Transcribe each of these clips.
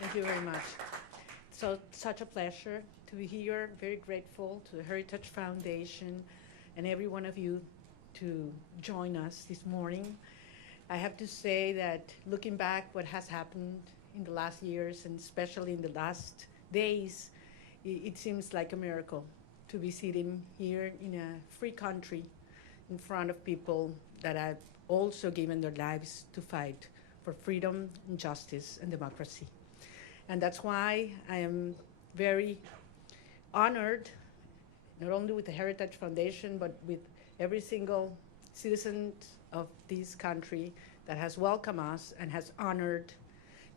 Thank you very much. So, such a pleasure to be here. Very grateful to the Heritage Foundation and every one of you to join us this morning. I have to say that looking back what has happened in the last years and especially in the last days, it seems like a miracle to be sitting here in a free country in front of people that have also given their lives to fight for freedom and justice and democracy. And that's why I am very honored, not only with the Heritage Foundation, but with every single citizen of this country that has welcomed us and has honored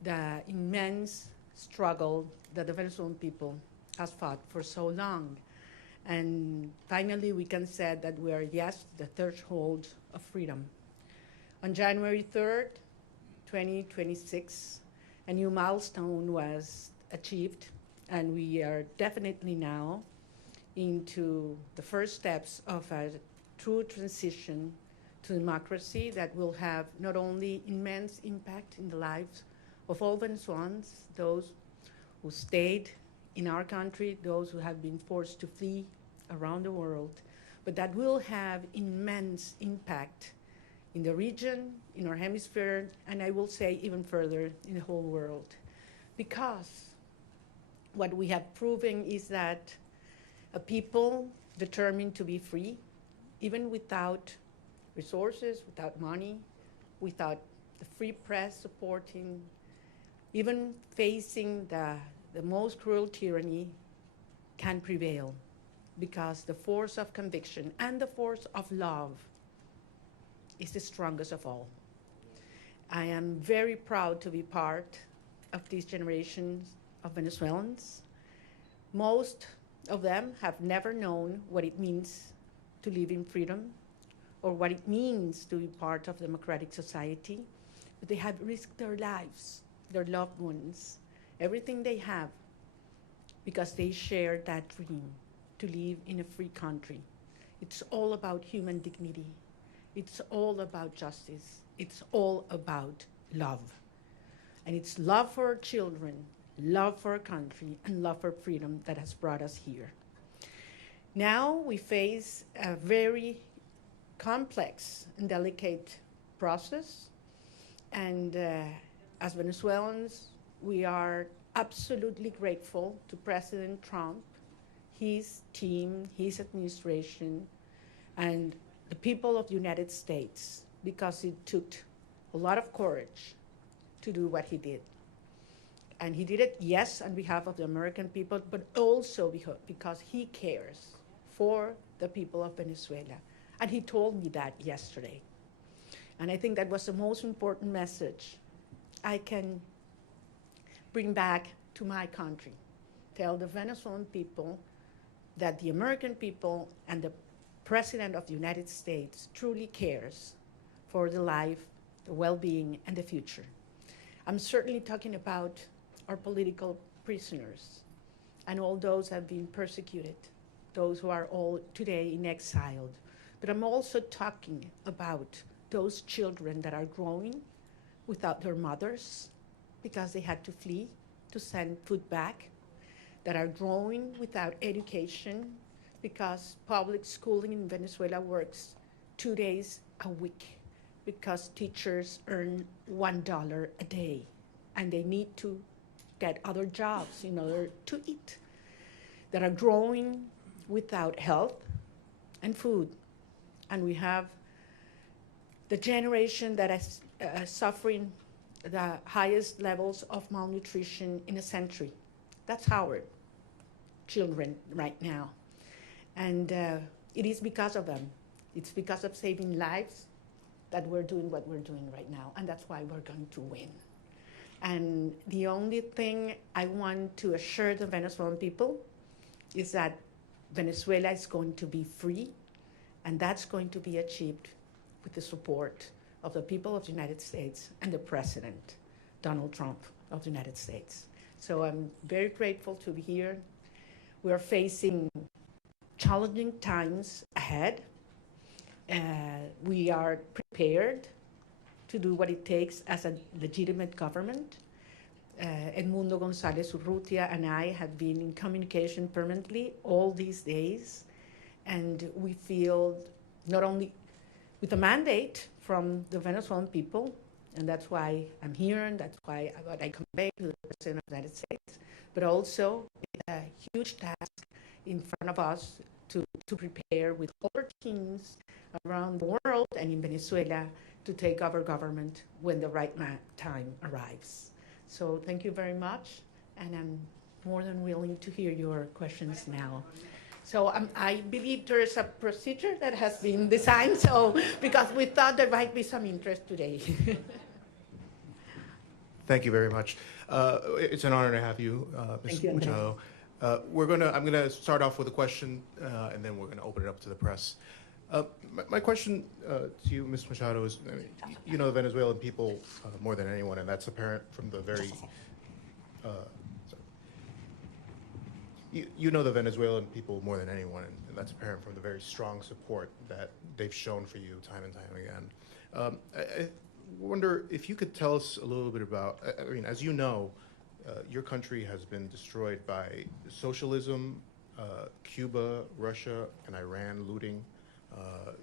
the immense struggle that the Venezuelan people has fought for so long. And finally, we can say that we are, yes, the threshold of freedom. On January 3rd, 2026, a new milestone was achieved, and we are definitely now into the first steps of a true transition to democracy that will have not only immense impact in the lives of all Venezuelans, those who stayed in our country, those who have been forced to flee around the world, but that will have immense impact in the region, in our hemisphere, and I will say even further in the whole world. Because what we have proven is that a people determined to be free, even without resources, without money, without the free press supporting, even facing the most cruel tyranny, can prevail, because the force of conviction and the force of love is the strongest of all. I am very proud to be part of these generations of Venezuelans. Most of them have never known what it means to live in freedom or what it means to be part of a democratic society, but they have risked their lives, their loved ones, everything they have, because they share that dream to live in a free country. It's all about human dignity. It's all about justice. It's all about love. And it's love for our children, love for our country, and love for freedom that has brought us here. Now we face a very complex and delicate process. And as Venezuelans, we are absolutely grateful to President Trump, his team, his administration, and the people of the United States, because it took a lot of courage to do what he did. And he did it, yes, on behalf of the American people, but also because he cares for the people of Venezuela. And he told me that yesterday. And I think that was the most important message I can bring back to my country. Tell the Venezuelan people that the American people and the President of the United States truly cares for the life, the well-being, and the future. I'm certainly talking about our political prisoners and all those who have been persecuted, those who are all today in exile. But I'm also talking about those children that are growing without their mothers because they had to flee to send food back, that are growing without education because public schooling in Venezuela works 2 days a week because teachers earn $1 a day and they need to get other jobs in order to eat, that are growing without health and food. And we have the generation that is suffering the highest levels of malnutrition in a century. That's our children right now. And it is because of them. It's because of saving lives that we're doing what we're doing right now. And that's why we're going to win. And the only thing I want to assure the Venezuelan people is that Venezuela is going to be free, and that's going to be achieved with the support of the people of the United States and the President, Donald Trump of the United States. So I'm very grateful to be here. We're facing challenging times ahead. We are prepared to do what it takes as a legitimate government. Edmundo González Urrutia and I have been in communication permanently all these days, and we feel not only with a mandate from the Venezuelan people, and that's why I'm here, and that's why I convey to the President of the United States, but also a huge task in front of us to prepare with other teams around the world and in Venezuela to take over government when the right time arrives. So thank you very much, and I'm more than willing to hear your questions now. So I believe there is a procedure that has been designed, so because we thought there might be some interest today. Thank you very much. It's an honor to have you, Ms. Machado. I'm gonna start off with a question, and then we're gonna open it up to the press. My question to you, Ms. Machado, is, I mean, you know the Venezuelan people more than anyone, and that's apparent from the very, you know the Venezuelan people more than anyone, and that's apparent from the very strong support that they've shown for you time and time again. I wonder if you could tell us a little bit about, I mean, as you know, your country has been destroyed by socialism, Cuba, Russia, and Iran looting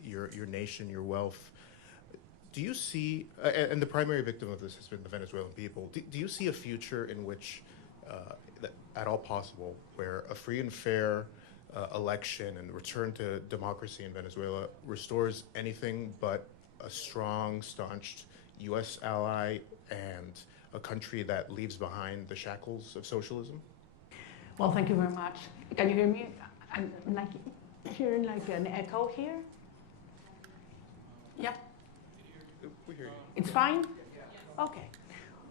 your nation, your wealth. Do you see, and the primary victim of this has been the Venezuelan people, do you see a future in which, at all possible, where a free and fair election and return to democracy in Venezuela restores anything but a strong, staunched U.S. ally and a country that leaves behind the shackles of socialism? Well, thank you very much. Can you hear me? I'm like hearing like an echo here. Yeah? We hear you. It's fine? Okay.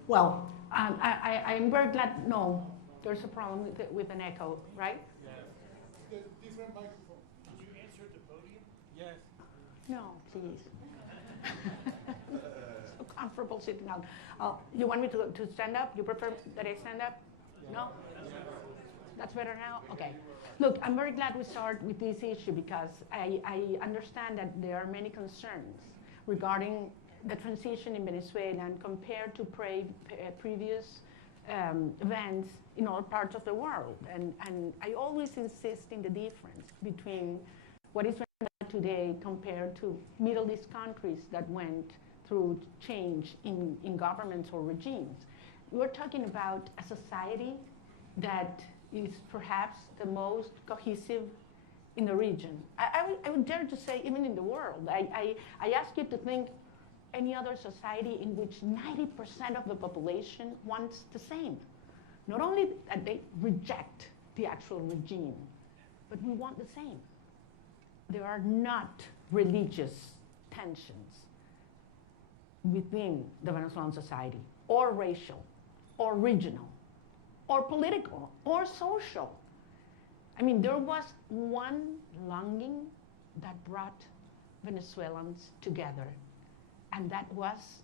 Well, I'm very glad, no, there's a problem with an echo, right? Yes. The different microphone. Did you answer at the podium? Yes. No, please. So comfortable sitting down. You want me to stand up? You prefer that I stand up? No? That's better now? Okay. Look, I'm very glad we start with this issue because I understand that there are many concerns regarding the transition in Venezuela and compared to previous events in all parts of the world. And I always insist in the difference between what is today compared to Middle East countries that went through change in governments or regimes. We're talking about a society that is perhaps the most cohesive in the region. I would dare to say even in the world. I ask you to think any other society in which 90% of the population wants the same. Not only that they reject the actual regime, but we want the same. There are not religious tensions within the Venezuelan society, or racial, or regional, or political, or social. I mean, there was one longing that brought Venezuelans together, and that was,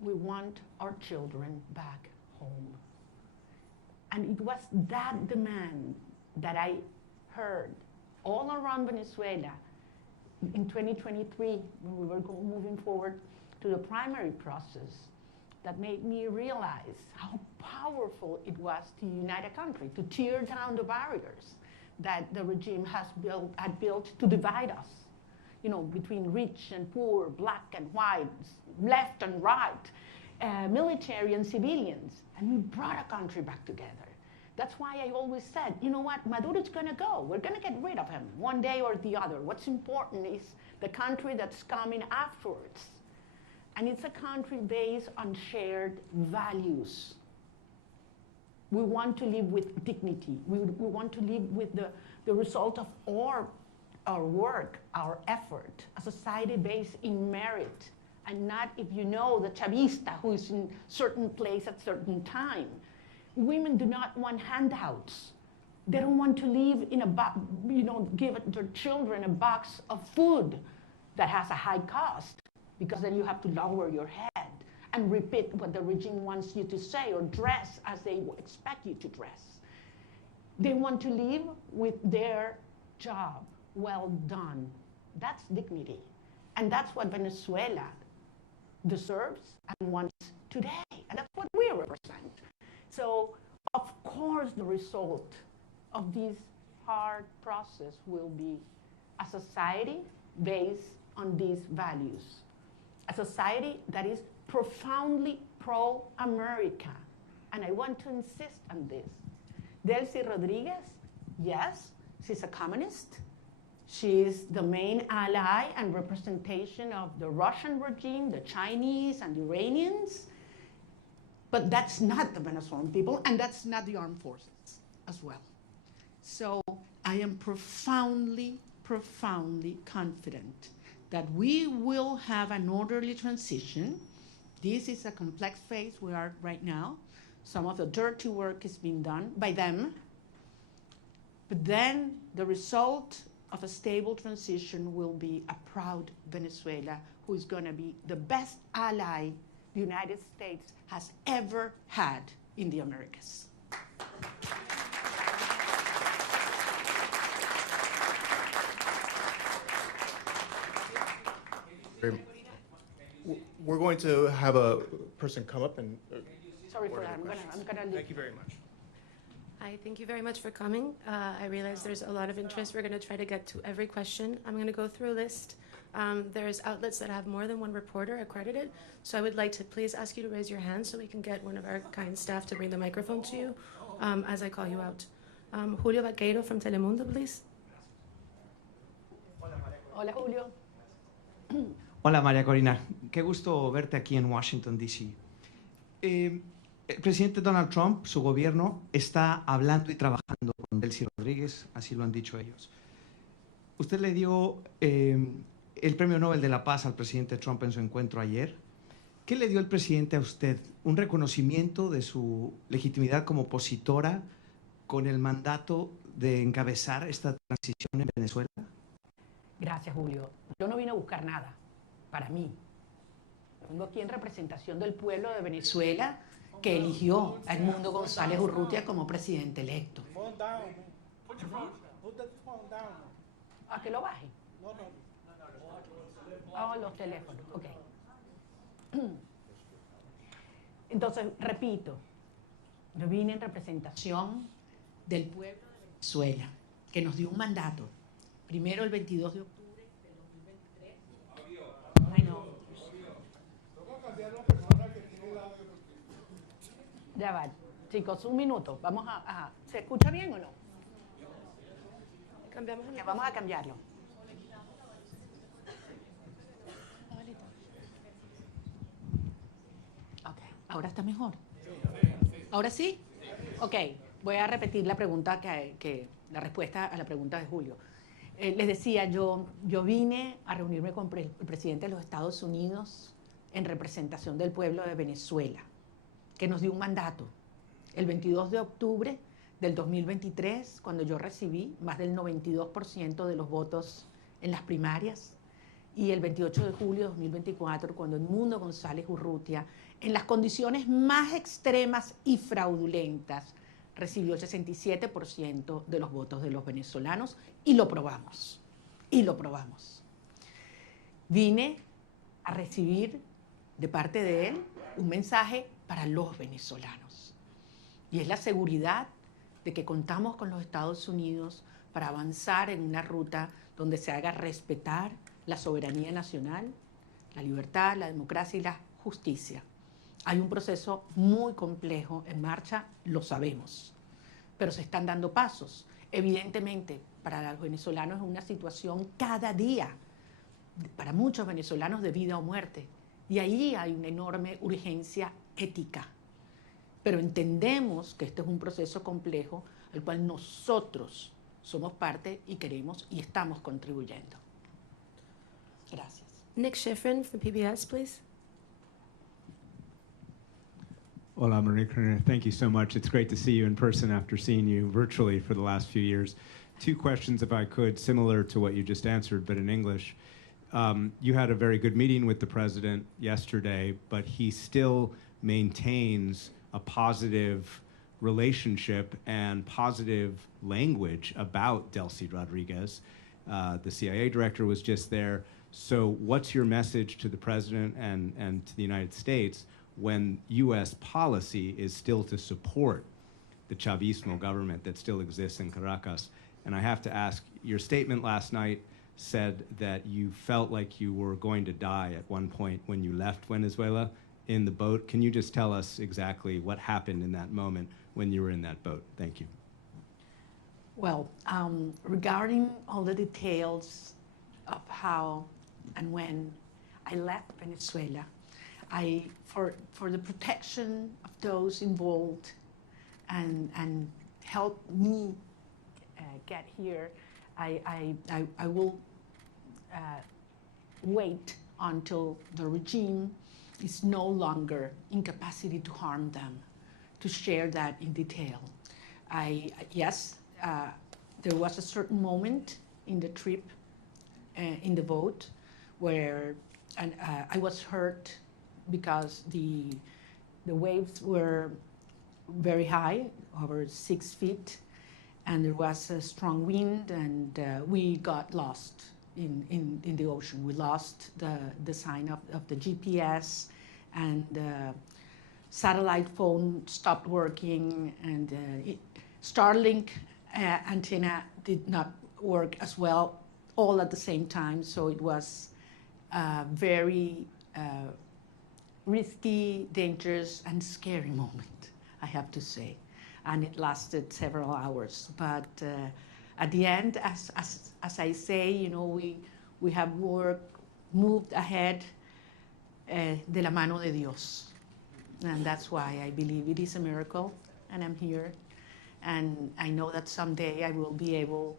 we want our children back home. And it was that demand that I heard all around Venezuela in 2023, when we were moving forward to the primary process, that made me realize how powerful it was to unite a country, to tear down the barriers that the regime had built to divide us, you know, between rich and poor, black and white, left and right, military and civilians, and we brought a country back together. That's why I always said, you know what, Maduro's gonna go. We're gonna get rid of him one day or the other. What's important is the country that's coming afterwards. And it's a country based on shared values. We want to live with dignity. We want to live with the result of our work, our effort, a society based in merit, and not if you know the Chavista who is in certain place at certain time. Women do not want handouts. They don't want to live in a box, you know, give their children a box of food that has a high cost, because then you have to lower your head and repeat what the regime wants you to say or dress as they expect you to dress. They want to live with their job well done. That's dignity. And that's what Venezuela deserves and wants today. And that's what we represent. So, of course, the result of this hard process will be a society based on these values, a society that is profoundly pro-America. And I want to insist on this. Delcy Rodriguez, yes, she's a communist. She's the main ally and representation of the Russian regime, the Chinese and the Iranians. But that's not the Venezuelan people, and that's not the armed forces as well. So I am profoundly, profoundly confident that we will have an orderly transition. This is a complex phase we are right now. Some of the dirty work is being done by them. But then the result of a stable transition will be a proud Venezuela who is going to be the best ally the United States has ever had in the Americas. We're going to have a person come up and. Sorry for that. I'm gonna leave. Thank you very much. Hi, thank you very much for coming. I realize there's a lot of interest. We're going to try to get to every question. I'm going to go through a list. There's outlets that have more than one reporter accredited, so I would like to please ask you to raise your hand so we can get one of our kind staff to bring the microphone to you as I call you out. Julio Vaqueiro from Telemundo, please. Hola, Julio. Hola María Corina, qué gusto verte aquí en Washington, D.C. El presidente Donald Trump, su gobierno, está hablando y trabajando con Delcy Rodríguez, así lo han dicho ellos. Usted le dio el Premio Nobel de la Paz al presidente Trump en su encuentro ayer. ¿Qué le dio el presidente a usted? ¿Un reconocimiento de su legitimidad como opositora con el mandato de encabezar esta transición en Venezuela? Gracias, Julio. Yo no vine a buscar nada para mí. Vengo aquí en representación del pueblo de Venezuela que eligió a Edmundo González Urrutia como presidente electo. Phone down. Put your phone down. Put the phone down. ¿A que lo baje? No, no. Oh, los teléfonos, ok. Entonces, repito, yo vine en representación del pueblo de Venezuela, que nos dio un mandato. Primero el 22 de octubre del 2023. Ay, no. Ya va, chicos, un minuto. Vamos a ¿se escucha bien o no? Cambiamos el Que vamos a cambiarlo. Ok, ahora está mejor. ¿Ahora sí? Ok, voy a repetir la pregunta la respuesta a la pregunta de Julio. Les decía, yo vine a reunirme con el presidente de los Estados Unidos en representación del pueblo de Venezuela, que nos dio un mandato. El 22 de octubre del 2023, cuando yo recibí más del 92% de los votos en las primarias, y el 28 de julio de 2024, cuando Edmundo González Urrutia, en las condiciones más extremas y fraudulentas, recibió el 67% de los votos de los venezolanos y lo probamos, Vine a recibir de parte de él un mensaje para los venezolanos y es la seguridad de que contamos con los Estados Unidos para avanzar en una ruta donde se haga respetar la soberanía nacional, la libertad, la democracia y la justicia. Hay un proceso muy complejo en marcha, lo sabemos, pero se están dando pasos. Evidentemente, para los venezolanos es una situación cada día, para muchos venezolanos de vida o muerte, y ahí hay una enorme urgencia ética. Pero entendemos que este es un proceso complejo al cual nosotros somos parte y queremos y estamos contribuyendo. Gracias. Nick Schifrin from PBS, please. Hola, Maria Corina. Thank you so much. It's great to see you in person after seeing you virtually for the last few years. Two questions, if I could, similar to what you just answered, but in English. You had a very good meeting with the president yesterday, but he still maintains a positive relationship and positive language about Delcy Rodriguez. The CIA director was just there. So what's your message to the president and to the United States when U.S. policy is still to support the Chavismo government that still exists in Caracas. And I have to ask, your statement last night said that you felt like you were going to die at one point when you left Venezuela in the boat. Can you just tell us exactly what happened in that moment when you were in that boat? Thank you. Well, regarding all the details of how and when I left Venezuela, for the protection of those involved and help me get here, I will wait until the regime is no longer in capacity to harm them, to share that in detail. Yes, there was a certain moment in the trip in the boat where I was hurt because the waves were very high, over 6 feet, and there was a strong wind, and we got lost in the ocean. We lost the sign of the GPS, and the satellite phone stopped working, and Starlink antenna did not work as well, all at the same time. So it was a very risky, dangerous, and scary moment, I have to say. And it lasted several hours. But at the end, as I say, you know, we have moved ahead de la mano de Dios. And that's why I believe it is a miracle, and I'm here. And I know that someday I will be able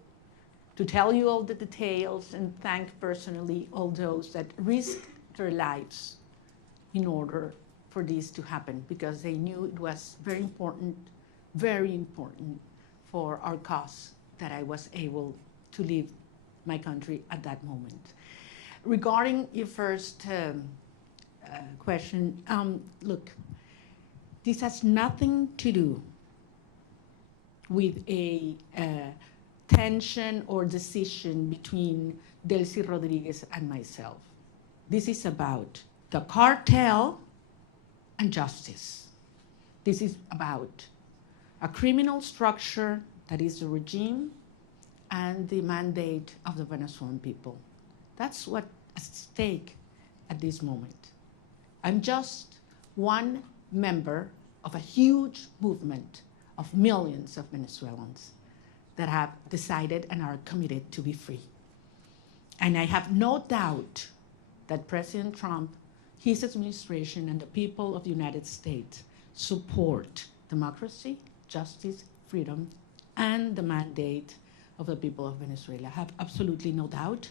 to tell you all the details and thank personally all those that risked their lives in order for this to happen, because they knew it was very important for our cause that I was able to leave my country at that moment. Regarding your first question, look, this has nothing to do with a tension or decision between Delcy Rodriguez and myself. This is about the cartel and justice. This is about a criminal structure that is the regime and the mandate of the Venezuelan people. That's what's at stake at this moment. I'm just one member of a huge movement of millions of Venezuelans that have decided and are committed to be free. And I have no doubt that President Trump, his administration, and the people of the United States support democracy, justice, freedom, and the mandate of the people of Venezuela. I have absolutely no doubt,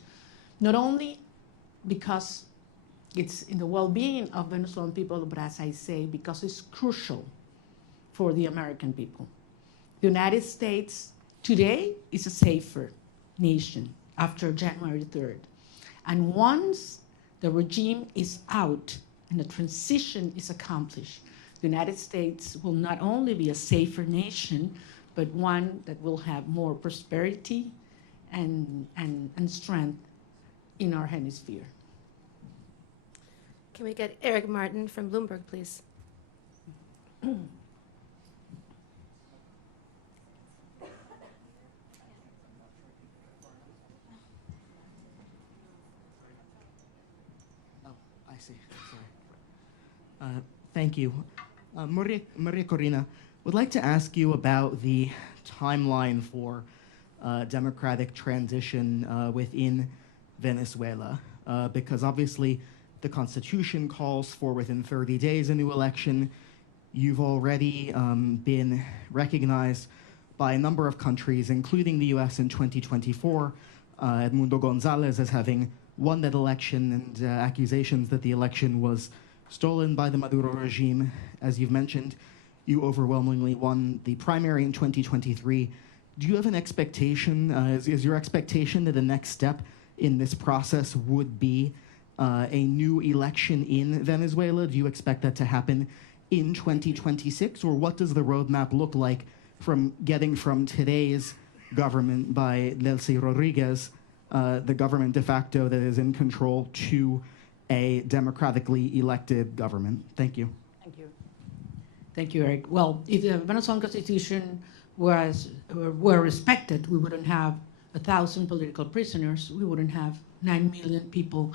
not only because it's in the well-being of Venezuelan people, but as I say, because it's crucial for the American people. The United States today is a safer nation after January 3rd. And once the regime is out and the transition is accomplished, the United States will not only be a safer nation, but one that will have more prosperity and strength in our hemisphere. Can we get Eric Martin from Bloomberg, please? I see. Sorry. Thank you. Maria Corina, would like to ask you about the timeline for democratic transition within Venezuela, because obviously the Constitution calls for within 30 days a new election. You've already been recognized by a number of countries, including the US in 2024, Edmundo Gonzalez as having won that election, and accusations that the election was stolen by the Maduro regime. As you've mentioned, you overwhelmingly won the primary in 2023. Do you have an expectation, is your expectation that the next step in this process would be a new election in Venezuela? Do you expect that to happen in 2026? Or what does the roadmap look like from getting from today's government by Delcy Rodriguez, the government de facto that is in control, to a democratically elected government? Thank you. Thank you, Eric. Well, if the Venezuelan constitution were respected, we wouldn't have 1,000 political prisoners. We wouldn't have 9 million people,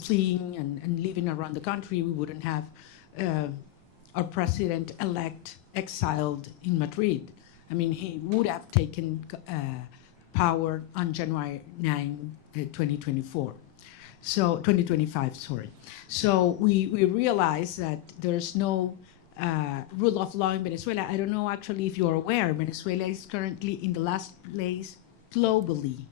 fleeing and living around the country. We wouldn't have our president-elect exiled in Madrid. I mean, he would have taken power on January 9, 2024. So 2025, sorry. So we realize that there's no rule of law in Venezuela. I don't know actually if you're aware, Venezuela is currently in the last place globally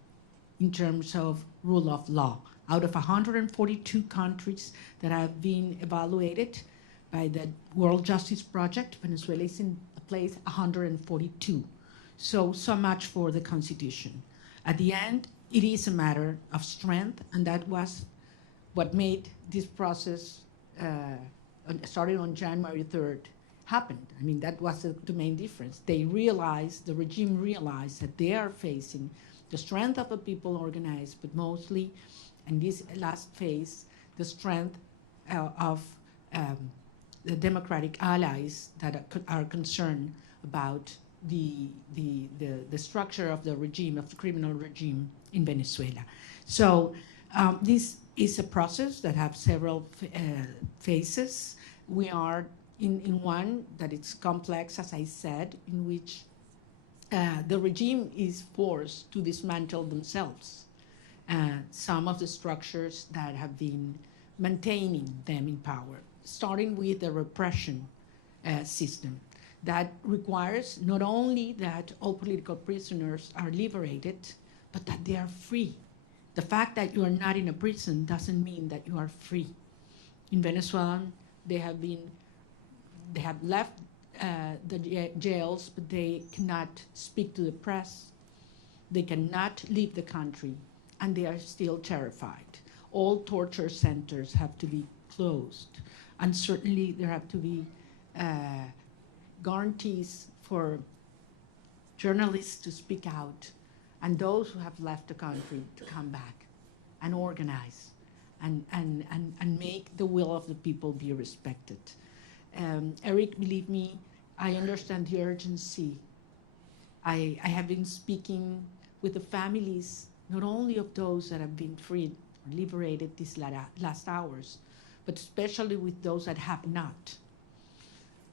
in terms of rule of law. Out of 142 countries that have been evaluated by the World Justice Project, Venezuela is in place 142. So much for the Constitution. At the end, it is a matter of strength, and that was what made this process, starting on January 3rd, happen. I mean, that was the main difference. The regime realized that they are facing the strength of the people organized, but mostly, in this last phase, the strength of the democratic allies that are concerned about the structure of the regime, of the criminal regime in Venezuela. So this is a process that has several phases. We are in one that it's complex, as I said, in which the regime is forced to dismantle themselves some of the structures that have been maintaining them in power, starting with the repression system. That requires not only that all political prisoners are liberated, but that they are free. The fact that you are not in a prison doesn't mean that you are free. In Venezuela, they have left the jails, but they cannot speak to the press. They cannot leave the country, and they are still terrified. All torture centers have to be closed, and certainly there have to be guarantees for journalists to speak out, and those who have left the country to come back and organize and make the will of the people be respected. Eric, believe me, I understand the urgency. I have been speaking with the families, not only of those that have been freed or liberated these last hours, but especially with those that have not,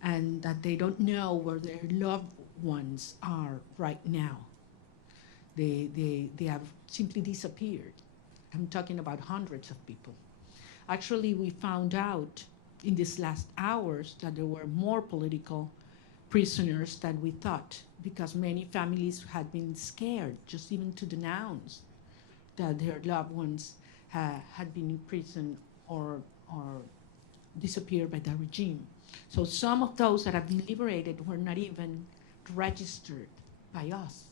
and that they don't know where their loved ones are right now. They have simply disappeared. I'm talking about hundreds of people. Actually, we found out in these last hours that there were more political prisoners than we thought, because many families had been scared just even to denounce that their loved ones had been in prison or disappeared by the regime. So some of those that have been liberated were not even registered by us.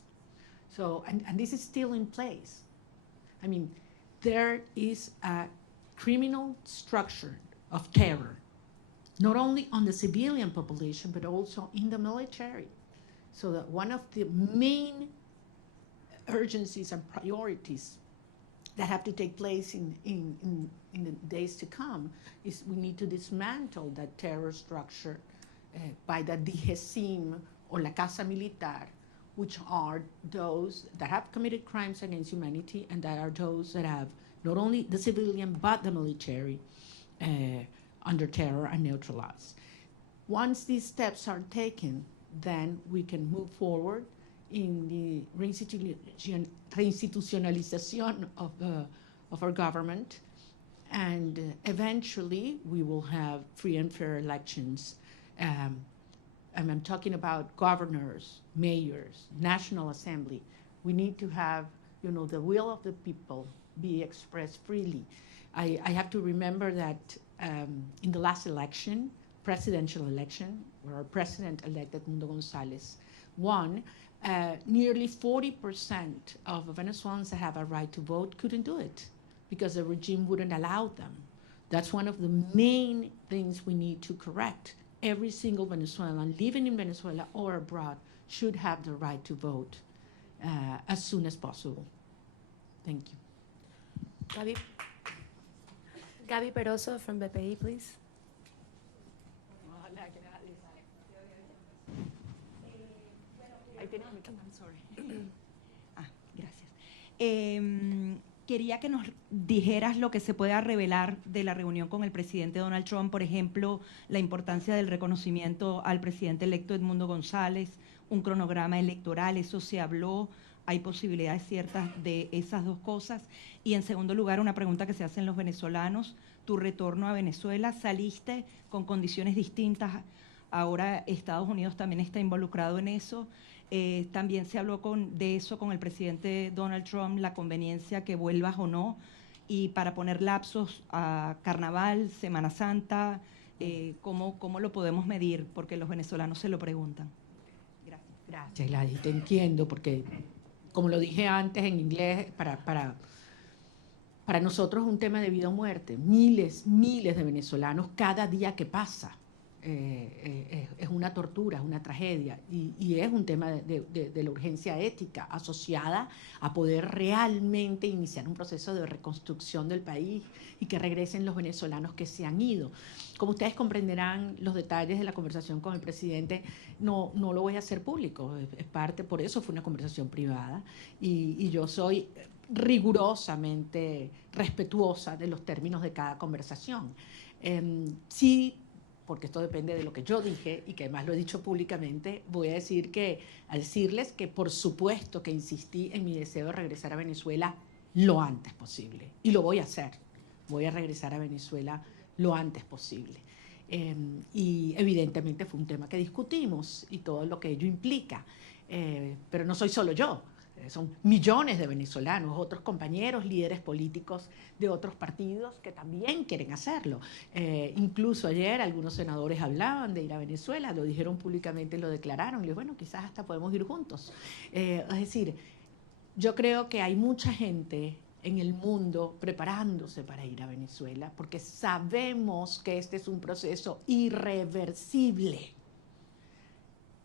So, and this is still in place. I mean, there is a criminal structure of terror, not only on the civilian population, but also in the military. So that one of the main urgencies and priorities that have to take place in the days to come is we need to dismantle that terror structure by the DGCIM or La Casa Militar, which are those that have committed crimes against humanity, and that are those that have not only the civilian but the military under terror and neutralized. Once these steps are taken, then we can move forward in the reinstitutionalization of our government, and eventually we will have free and fair elections. And I'm talking about governors, mayors, National Assembly. We need to have, the will of the people be expressed freely. I have to remember that in the last election, presidential election, where our president-elect Edmundo González won, nearly 40% of Venezuelans that have a right to vote couldn't do it because the regime wouldn't allow them. That's one of the main things we need to correct. Every single Venezuelan living in Venezuela or abroad should have the right to vote as soon as possible. Thank you. Gaby Peroso from BPI, please. Gracias. Quería que nos dijeras lo que se pueda revelar de la reunión con el presidente Donald Trump, por ejemplo, la importancia del reconocimiento al presidente electo Edmundo González, un cronograma electoral, eso se habló, hay posibilidades ciertas de esas dos cosas. Y en segundo lugar, una pregunta que se hacen los venezolanos, tu retorno a Venezuela, saliste con condiciones distintas, ahora Estados Unidos también está involucrado en eso. También se habló de eso con el presidente Donald Trump, la conveniencia que vuelvas o no, y para poner lapsos a Carnaval, Semana Santa, ¿cómo lo podemos medir? Porque los venezolanos se lo preguntan. Gracias. Gracias, Gladys, te entiendo, porque como lo dije antes en inglés, para nosotros es un tema de vida o muerte. Miles de venezolanos cada día que pasa. Es una tortura, es una tragedia y es un tema de la urgencia ética asociada a poder realmente iniciar un proceso de reconstrucción del país y que regresen los venezolanos que se han ido. Como ustedes comprenderán, los detalles de la conversación con el presidente no lo voy a hacer público, es parte, por eso fue una conversación privada y yo soy rigurosamente respetuosa de los términos de cada conversación. Sí, porque esto depende de lo que yo dije y que además lo he dicho públicamente, voy a decirles que por supuesto que insistí en mi deseo de regresar a Venezuela lo antes posible. Y lo voy a hacer. Voy a regresar a Venezuela lo antes posible. Y evidentemente fue un tema que discutimos y todo lo que ello implica. Pero no soy solo yo. Son millones de venezolanos, otros compañeros, líderes políticos de otros partidos que también quieren hacerlo. Incluso ayer algunos senadores hablaban de ir a Venezuela, lo dijeron públicamente, lo declararon. Y bueno, quizás hasta podemos ir juntos. Es decir, yo creo que hay mucha gente en el mundo preparándose para ir a Venezuela porque sabemos que este es un proceso irreversible.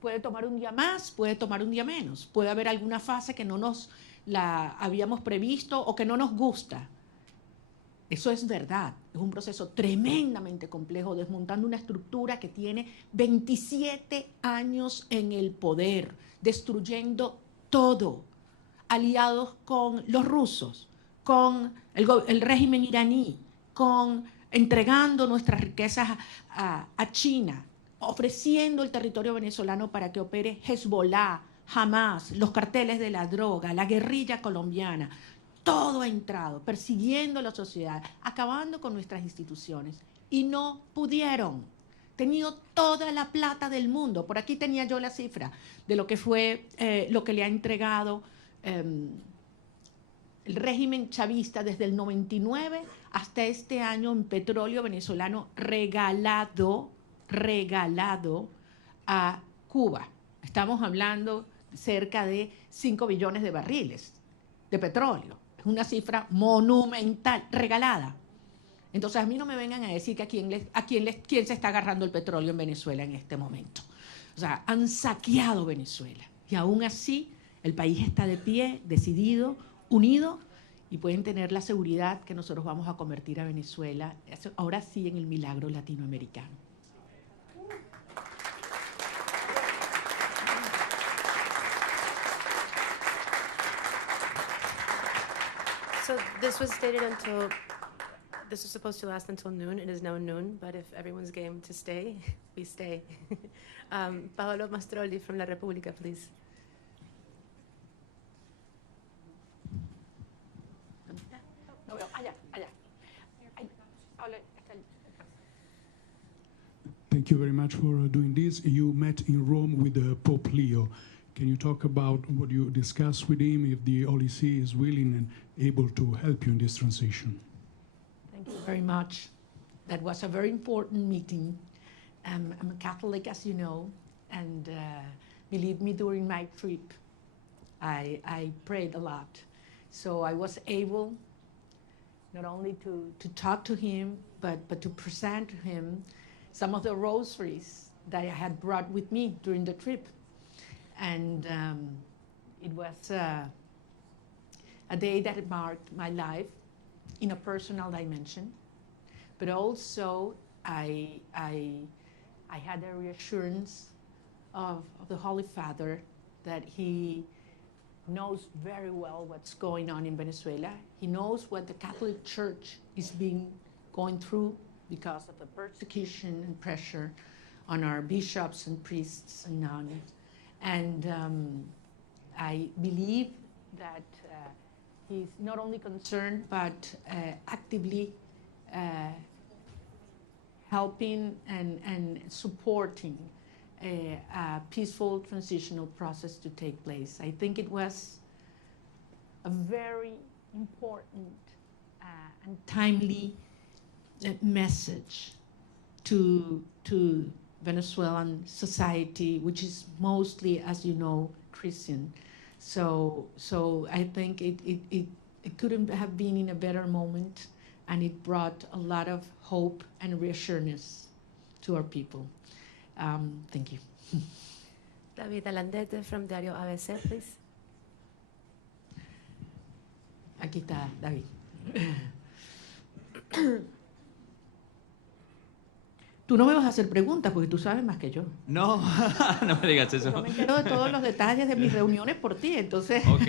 Puede tomar un día más, puede tomar un día menos, puede haber alguna fase que no nos la habíamos previsto o que no nos gusta. Eso es verdad, es un proceso tremendamente complejo, desmontando una estructura que tiene 27 años en el poder, destruyendo todo, aliados con los rusos, con el régimen iraní, entregando nuestras riquezas a China, ofreciendo el territorio venezolano para que opere Hezbollah, Hamas, los carteles de la droga, la guerrilla colombiana. Todo ha entrado, persiguiendo a la sociedad, acabando con nuestras instituciones. Y no pudieron. Tenido toda la plata del mundo. Por aquí tenía yo la cifra de lo que fue, lo que le ha entregado el régimen chavista desde el 99 hasta este año en petróleo venezolano regalado a Cuba. Estamos hablando cerca de 5 billones de barriles de petróleo. Es una cifra monumental, regalada. Entonces a mí no me vengan a decir que quién se está agarrando el petróleo en Venezuela en este momento. O sea, han saqueado Venezuela y aún así el país está de pie, decidido, unido, y pueden tener la seguridad que nosotros vamos a convertir a Venezuela, ahora sí, en el milagro latinoamericano. So this was supposed to last until noon. It is now noon, but if everyone's game to stay, we stay. Paolo Mastrolli from La Repubblica, please. Thank you very much for doing this. You met in Rome with Pope Leo. Can you talk about what you discussed with him, if the Holy See is willing and able to help you in this transition? Thank you very much. That was a very important meeting. I'm a Catholic, as you know, and believe me, during my trip, I prayed a lot. So I was able not only to talk to him, but to present to him some of the rosaries that I had brought with me during the trip. And it was a day that marked my life in a personal dimension, but also I had a reassurance of the Holy Father that he knows very well what's going on in Venezuela. He knows what the Catholic Church is going through because of the persecution and pressure on our bishops and priests and nuns. And I believe that he's not only concerned, but actively helping and supporting a peaceful transitional process to take place. I think it was a very important and timely message to Venezuelan society, which is mostly, as you know, Christian. So I think it couldn't have been in a better moment, and it brought a lot of hope and reassurance to our people. Thank you. David Alandete from Diario ABC, please. Aquí está David. Tú no me vas a hacer preguntas porque tú sabes más que yo. No, no me digas eso. Yo me entero de todos los detalles de mis reuniones por ti, entonces. Ok,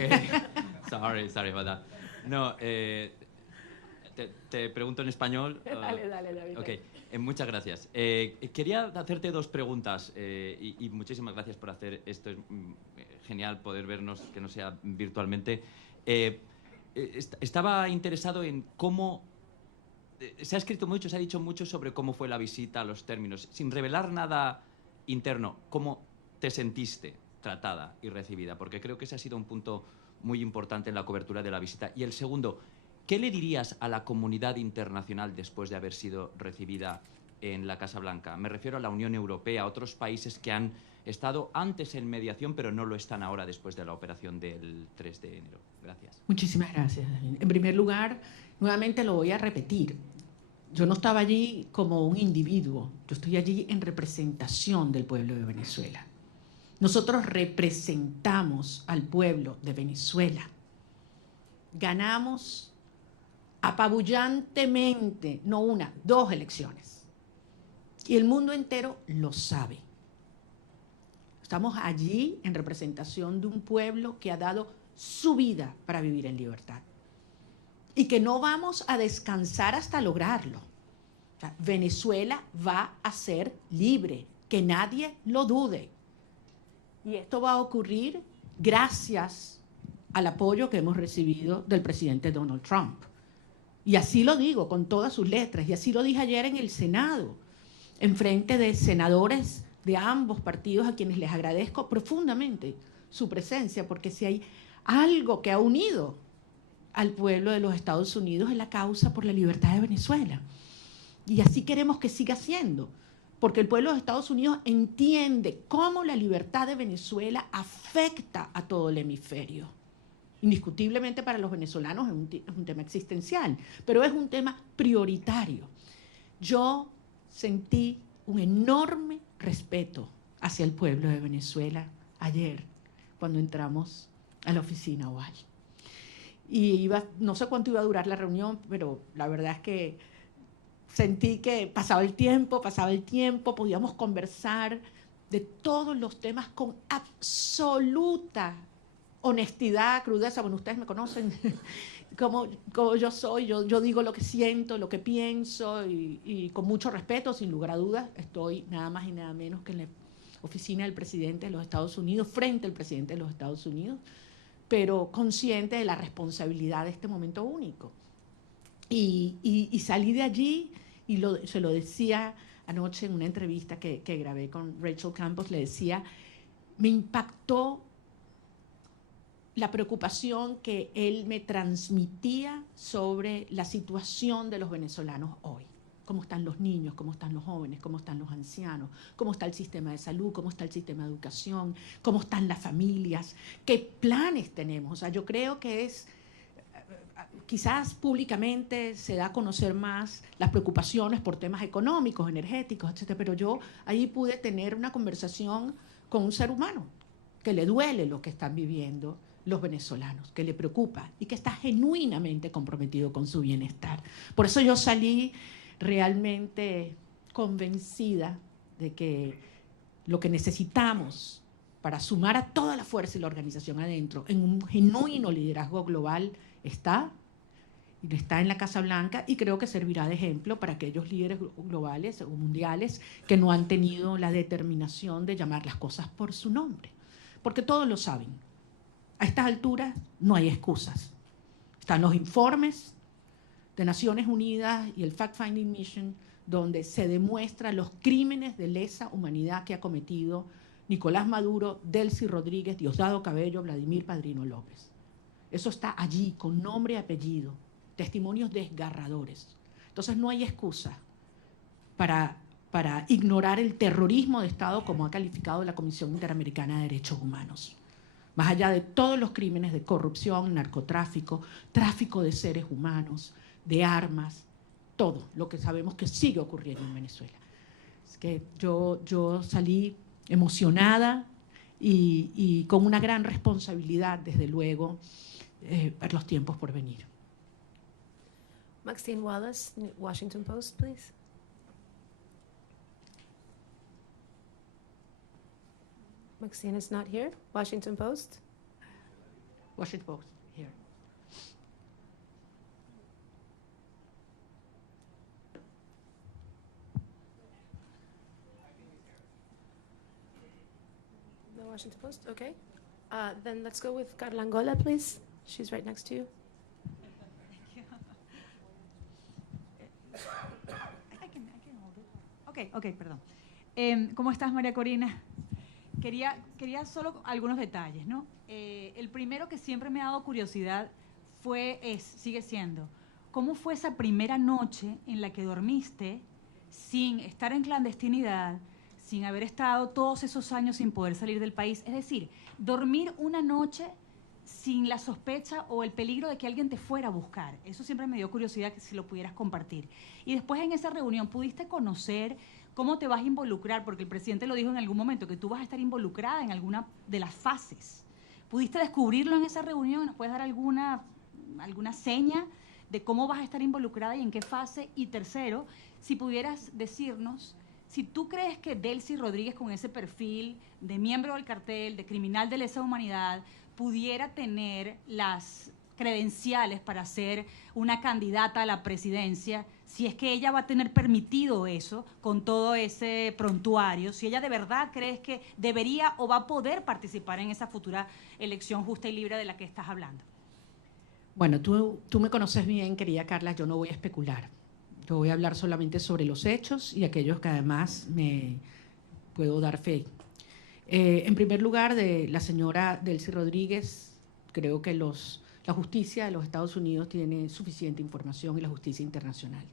sorry about that. No, te pregunto en español. Dale, David. Ok, muchas gracias. Quería hacerte dos preguntas y muchísimas gracias por hacer esto. Es genial poder vernos, que no sea virtualmente. Estaba interesado en cómo... Se ha escrito mucho, se ha dicho mucho sobre cómo fue la visita, los términos. Sin revelar nada interno, ¿cómo te sentiste tratada y recibida? Porque creo que ese ha sido un punto muy importante en la cobertura de la visita. Y el segundo, ¿qué le dirías a la comunidad internacional después de haber sido recibida en la Casa Blanca? Me refiero a la Unión Europea, a otros países que han estado antes en mediación, pero no lo están ahora después de la operación del 3 de enero. Gracias. Muchísimas gracias, David. En primer lugar, nuevamente lo voy a repetir. Yo no estaba allí como un individuo, yo estoy allí en representación del pueblo de Venezuela. Nosotros representamos al pueblo de Venezuela. Ganamos apabullantemente, no una, 2 elecciones. Y el mundo entero lo sabe. Estamos allí en representación de un pueblo que ha dado su vida para vivir en libertad. Y que no vamos a descansar hasta lograrlo. O sea, Venezuela va a ser libre, que nadie lo dude. Y esto va a ocurrir gracias al apoyo que hemos recibido del presidente Donald Trump. Y así lo digo con todas sus letras, y así lo dije ayer en el Senado, en frente de senadores de ambos partidos a quienes les agradezco profundamente su presencia, porque si hay algo que ha unido al pueblo de los Estados Unidos es la causa por la libertad de Venezuela. Y así queremos que siga siendo, porque el pueblo de Estados Unidos entiende cómo la libertad de Venezuela afecta a todo el hemisferio. Indiscutiblemente para los venezolanos es un tema existencial, pero es un tema prioritario. Yo sentí un enorme respeto hacia el pueblo de Venezuela ayer, cuando entramos a la oficina oval. Y no sé cuánto iba a durar la reunión, pero la verdad es que sentí que pasaba el tiempo, podíamos conversar de todos los temas con absoluta honestidad, crudeza. Bueno, ustedes me conocen como yo soy, yo digo lo que siento, lo que pienso, y con mucho respeto, sin lugar a dudas. Estoy nada más y nada menos que en la oficina del presidente de los Estados Unidos, frente al presidente de los Estados Unidos, pero consciente de la responsabilidad de este momento único. Y salí de allí, y se lo decía anoche en una entrevista que grabé con Rachel Campos, le decía, me impactó la preocupación que él me transmitía sobre la situación de los venezolanos hoy. Cómo están los niños, cómo están los jóvenes, cómo están los ancianos, cómo está el sistema de salud, cómo está el sistema de educación, cómo están las familias, qué planes tenemos. O sea, yo creo que quizás públicamente se da a conocer más las preocupaciones por temas económicos, energéticos, etcétera, pero yo ahí pude tener una conversación con un ser humano que le duele lo que están viviendo los venezolanos, que le preocupa y que está genuinamente comprometido con su bienestar. Por eso yo salí realmente convencida de que lo que necesitamos para sumar a toda la fuerza y la organización adentro en un genuino liderazgo global está en la Casa Blanca, y creo que servirá de ejemplo para aquellos líderes globales o mundiales que no han tenido la determinación de llamar las cosas por su nombre, porque todos lo saben. A estas alturas no hay excusas. Están los informes de Naciones Unidas y el Fact-Finding Mission, donde se demuestran los crímenes de lesa humanidad que ha cometido Nicolás Maduro, Delcy Rodríguez, Diosdado Cabello, Vladimir Padrino López. Eso está allí, con nombre y apellido, testimonios desgarradores. Entonces no hay excusa para ignorar el terrorismo de Estado como ha calificado la Comisión Interamericana de Derechos Humanos. Más allá de todos los crímenes de corrupción, narcotráfico, tráfico de seres humanos, de armas, todo lo que sabemos que sigue ocurriendo en Venezuela. Es que yo salí emocionada y con una gran responsabilidad, desde luego, ver los tiempos por venir. Maxine Wallace, Washington Post, please. Maxine is not here. Washington Post. Washington Post, here. The Washington Post, okay. Then let's go with Carla Angola, please. She's right next to you. Ok, perdón. ¿Cómo estás, María Corina? Quería solo algunos detalles, ¿no? El primero que siempre me ha dado curiosidad sigue siendo, ¿cómo fue esa primera noche en la que dormiste sin estar en clandestinidad, sin haber estado todos esos años sin poder salir del país? Es decir, dormir una noche sin la sospecha o el peligro de que alguien te fuera a buscar. Eso siempre me dio curiosidad, que si lo pudieras compartir. Y después, en esa reunión, ¿pudiste conocer cómo te vas a involucrar? Porque el presidente lo dijo en algún momento, que tú vas a estar involucrada en alguna de las fases. ¿Pudiste descubrirlo en esa reunión? ¿Nos puedes dar alguna seña de cómo vas a estar involucrada y en qué fase? Y tercero, si pudieras decirnos si tú crees que Delcy Rodríguez, con ese perfil de miembro del cartel, de criminal de lesa humanidad, pudiera tener las credenciales para ser una candidata a la presidencia, si es que ella va a tener permitido eso con todo ese prontuario, si ella de verdad crees que debería o va a poder participar en esa futura elección justa y libre de la que estás hablando. Bueno, tú me conoces bien, querida Carla, yo no voy a especular. Yo voy a hablar solamente sobre los hechos y aquellos que además me puedo dar fe. En primer lugar, de la señora Delcy Rodríguez, creo que la justicia de los Estados Unidos tiene suficiente información, y la justicia internacional.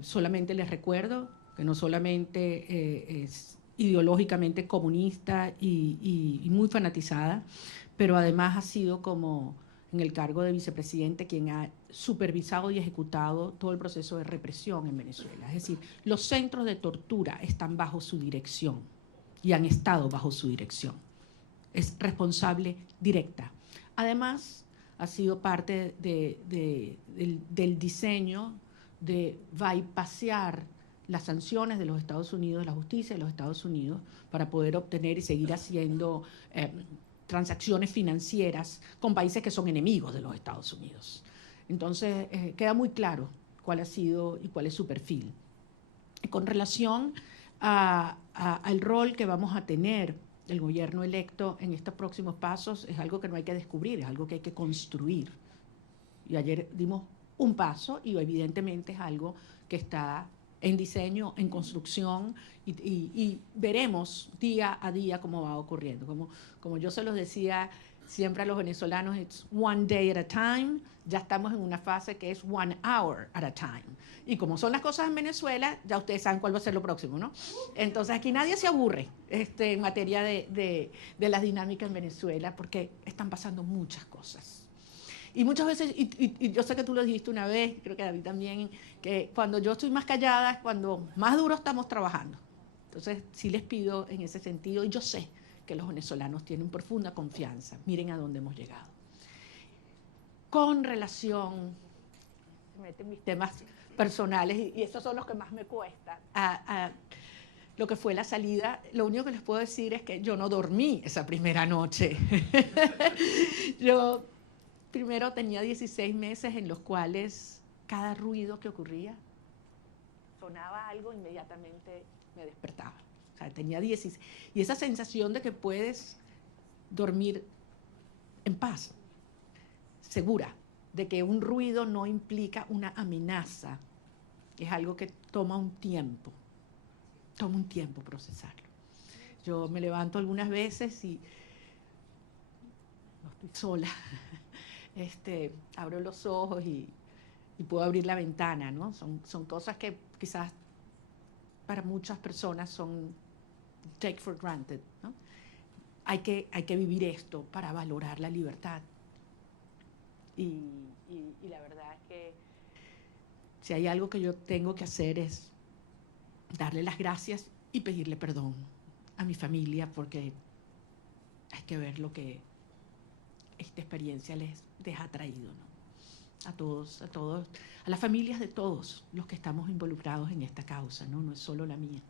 Solamente les recuerdo que no solamente es ideológicamente comunista y muy fanatizada, pero además ha sido, como en el cargo de vicepresidente, quien ha supervisado y ejecutado todo el proceso de represión en Venezuela. Es decir, los centros de tortura están bajo su dirección y han estado bajo su dirección. Es responsable directa. Además, ha sido parte del diseño de bypassear las sanciones de los Estados Unidos, la justicia de los Estados Unidos, para poder obtener y seguir haciendo transacciones financieras con países que son enemigos de los Estados Unidos. Entonces, queda muy claro cuál ha sido y cuál es su perfil. Con relación al rol que vamos a tener el gobierno electo en estos próximos pasos, es algo que no hay que descubrir, es algo que hay que construir. Y ayer dimos un paso y evidentemente es algo que está en diseño, en construcción, y veremos día a día cómo va ocurriendo. Como yo se los decía siempre a los venezolanos, it's one day at a time. Ya estamos en una fase que es 1 hour at a time. Y como son las cosas en Venezuela, ya ustedes saben cuál va a ser lo próximo, ¿no? Entonces aquí nadie se aburre en materia de las dinámicas en Venezuela, porque están pasando muchas cosas. Y muchas veces, y yo sé que tú lo dijiste una vez, creo que David también, que cuando yo estoy más callada es cuando más duro estamos trabajando. Entonces sí les pido en ese sentido, y yo sé que los venezolanos tienen profunda confianza. Miren a dónde hemos llegado. Con relación, me meten mis temas personales, y esos son los que más me cuestan, a lo que fue la salida. Lo único que les puedo decir es que yo no dormí esa primera noche. Yo primero tenía 16 meses en los cuales cada ruido que ocurría, sonaba algo, inmediatamente me despertaba. O sea, tenía 16. Y esa sensación de que puedes dormir en paz, segura, de que un ruido no implica una amenaza, es algo que toma un tiempo procesarlo. Yo me levanto algunas veces y no estoy sola, abro los ojos y puedo abrir la ventana, ¿no? Son cosas que quizás para muchas personas son take for granted, ¿no? Hay que vivir esto para valorar la libertad. Y la verdad es que si hay algo que yo tengo que hacer es darle las gracias y pedirle perdón a mi familia, porque hay que ver lo que esta experiencia les ha traído, ¿no? A todos, a las familias de todos los que estamos involucrados en esta causa, ¿no? No es solo la mía.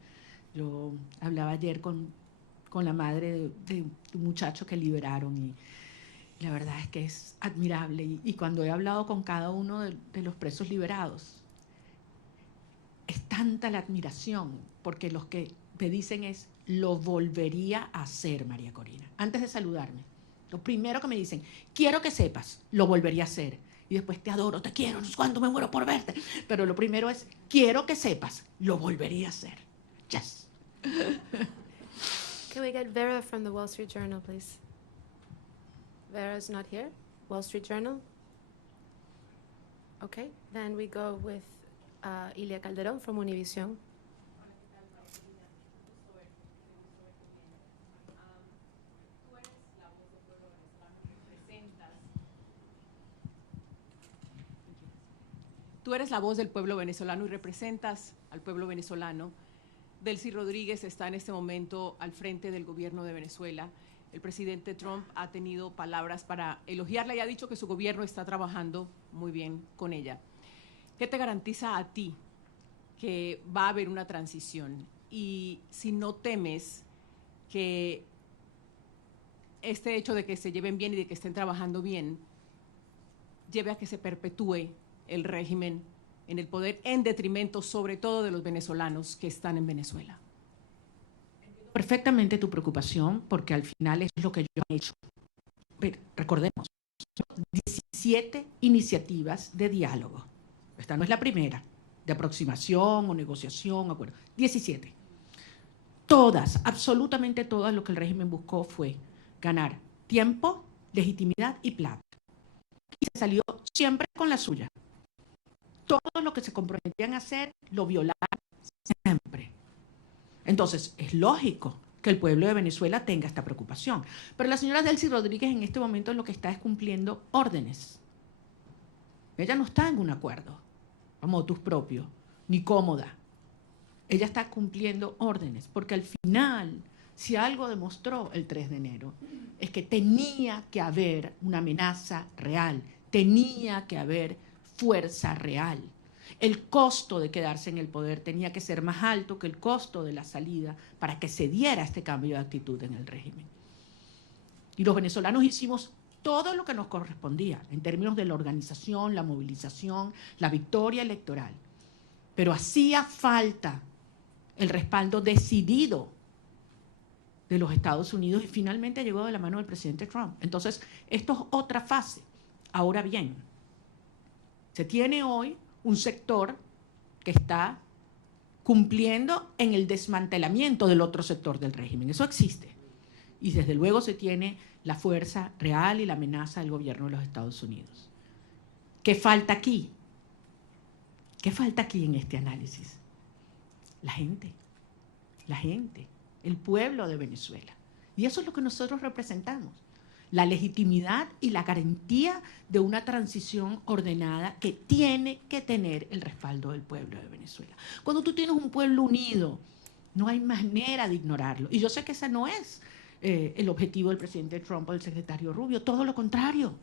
Yo hablaba ayer con la madre de un muchacho que liberaron y la verdad es que es admirable. Y cuando he hablado con cada uno de los presos liberados, es tanta la admiración, porque los que me dicen es, lo volvería a hacer, María Corina. Antes de saludarme, lo primero que me dicen, quiero que sepas, lo volvería a hacer. Y después, te adoro, te quiero, no sé cuánto me muero por verte. Pero lo primero es, quiero que sepas, lo volvería a hacer. Yes. Can we get Vera from the Wall Street Journal, please? Vera's not here. Wall Street Journal. Okay, then we go with Ilia Calderón from Univision. Tú eres la voz del pueblo venezolano y representas al pueblo venezolano. Delcy Rodríguez está en este momento al frente del gobierno de Venezuela. El presidente Trump ha tenido palabras para elogiarla y ha dicho que su gobierno está trabajando muy bien con ella. ¿Qué te garantiza a ti que va a haber una transición? Y si no temes que este hecho de que se lleven bien y de que estén trabajando bien lleve a que se perpetúe el régimen en el poder en detrimento sobre todo de los venezolanos que están en Venezuela. Perfectamente tu preocupación, porque al final es lo que yo he hecho. Pero recordemos, 17 iniciativas de diálogo. Esta no es la primera, de aproximación o negociación, acuerdo. 17. Todas, absolutamente todas, lo que el régimen buscó fue ganar tiempo, legitimidad y plata. Y se salió siempre con la suya. Todo lo que se comprometían a hacer lo violaron siempre. Entonces, es lógico que el pueblo de Venezuela tenga esta preocupación. Pero la señora Delcy Rodríguez en este momento lo que está es cumpliendo órdenes. Ella no está en un acuerdo a motus propio, ni cómoda. Ella está cumpliendo órdenes, porque al final, si algo demostró el 3 de enero, es que tenía que haber una amenaza real, tenía que haber fuerza real. El costo de quedarse en el poder tenía que ser más alto que el costo de la salida para que se diera este cambio de actitud en el régimen. Y los venezolanos hicimos todo lo que nos correspondía en términos de la organización, la movilización, la victoria electoral. Pero hacía falta el respaldo decidido de los Estados Unidos y finalmente llegó de la mano del presidente Trump. Entonces, esto es otra fase. Ahora bien, se tiene hoy un sector que está cumpliendo en el desmantelamiento del otro sector del régimen. Eso existe. Y desde luego se tiene la fuerza real y la amenaza del gobierno de los Estados Unidos. ¿Qué falta aquí? ¿Qué falta aquí en este análisis? La gente, el pueblo de Venezuela. Y eso es lo que nosotros representamos. La legitimidad y la garantía de una transición ordenada que tiene que tener el respaldo del pueblo de Venezuela. Cuando tú tienes un pueblo unido, no hay manera de ignorarlo. Y yo sé que ese no es el objetivo del presidente Trump o del secretario Rubio, todo lo contrario.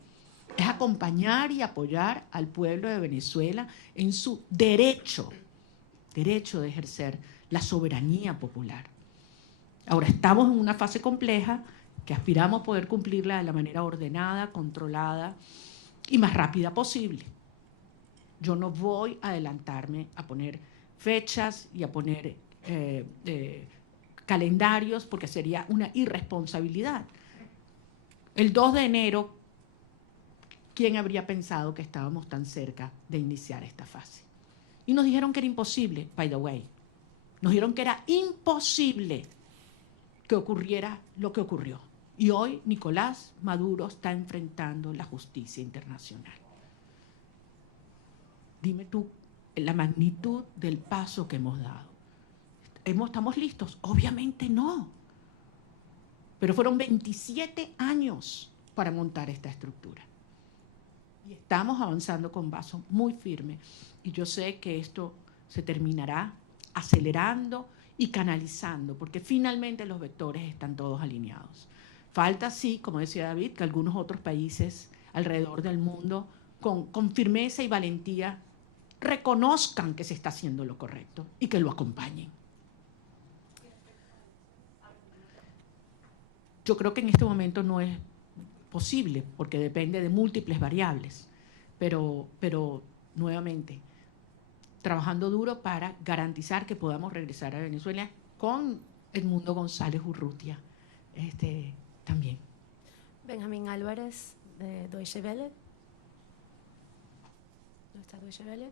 Es acompañar y apoyar al pueblo de Venezuela en su derecho de ejercer la soberanía popular. Ahora estamos en una fase compleja que aspiramos poder cumplirla de la manera ordenada, controlada y más rápida posible. Yo no voy a adelantarme a poner fechas y a poner calendarios porque sería una irresponsabilidad. El 2 de enero, ¿quién habría pensado que estábamos tan cerca de iniciar esta fase? Y nos dijeron que era imposible, by the way. Nos dijeron que era imposible que ocurriera lo que ocurrió. Y hoy Nicolás Maduro está enfrentando la justicia internacional. Dime tú la magnitud del paso que hemos dado. ¿Estamos listos? Obviamente no. Pero fueron 27 años para montar esta estructura. Y estamos avanzando con paso muy firme. Y yo sé que esto se terminará acelerando y canalizando, porque finalmente los vectores están todos alineados. Falta, sí, como decía David, que algunos otros países alrededor del mundo, con firmeza y valentía, reconozcan que se está haciendo lo correcto y que lo acompañen. Yo creo que en este momento no es posible, porque depende de múltiples variables, pero nuevamente, trabajando duro para garantizar que podamos regresar a Venezuela con Edmundo González Urrutia también. Benjamín Álvarez, de Deutsche Welle. ¿No está Deutsche Welle?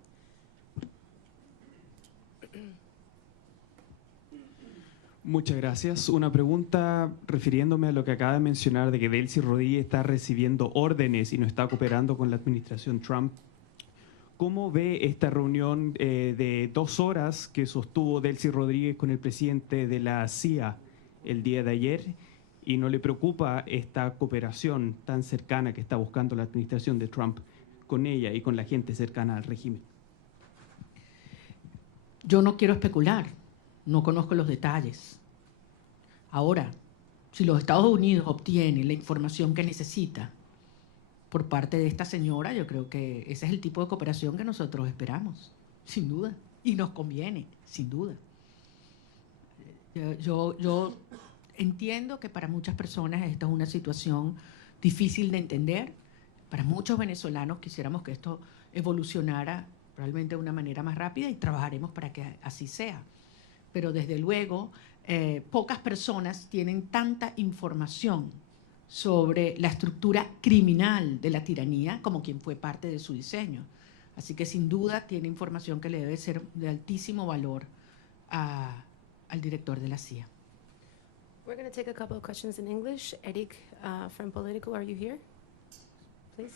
Muchas gracias. Una pregunta refiriéndome a lo que acaba de mencionar de que Delcy Rodríguez está recibiendo órdenes y no está cooperando con la administración Trump. ¿Cómo ve esta reunión de 2 horas que sostuvo Delcy Rodríguez con el presidente de la CIA el día de ayer? ¿Y no le preocupa esta cooperación tan cercana que está buscando la administración de Trump con ella y con la gente cercana al régimen? Yo no quiero especular, no conozco los detalles. Ahora, si los Estados Unidos obtienen la información que necesita por parte de esta señora, yo creo que ese es el tipo de cooperación que nosotros esperamos, sin duda, y nos conviene, sin duda. Yo entiendo que para muchas personas esta es una situación difícil de entender. Para muchos venezolanos quisiéramos que esto evolucionara probablemente de una manera más rápida y trabajaremos para que así sea. Pero desde luego, pocas personas tienen tanta información sobre la estructura criminal de la tiranía como quien fue parte de su diseño. Así que sin duda tiene información que le debe ser de altísimo valor al director de la CIA. We're going to take a couple of questions in English. Eric from Politico, are you here? Please.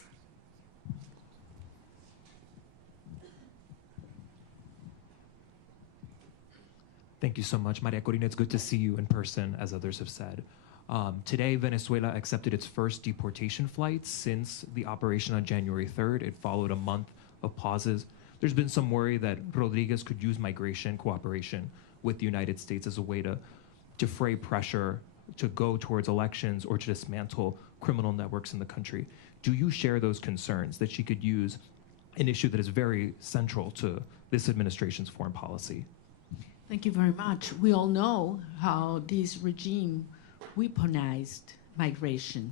Thank you so much, María Corina. It's good to see you in person, as others have said. Today, Venezuela accepted its first deportation flight since the operation on January 3rd. It followed a month of pauses. There's been some worry that Rodriguez could use migration cooperation with the United States as a way to defray pressure to go towards elections or to dismantle criminal networks in the country. Do you share those concerns that she could use an issue that is very central to this administration's foreign policy? Thank you very much. We all know how this regime weaponized migration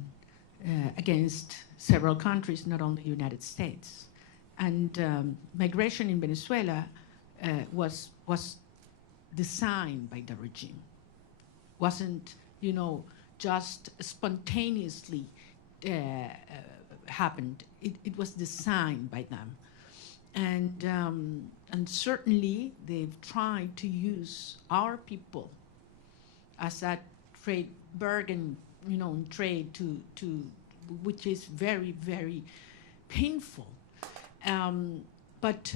against several countries, not only the United States. And migration in Venezuela was designed by the regime. Wasn't, just spontaneously happened. It was designed by them. And certainly they've tried to use our people as a trade bargain, in trade to which is very, very painful. But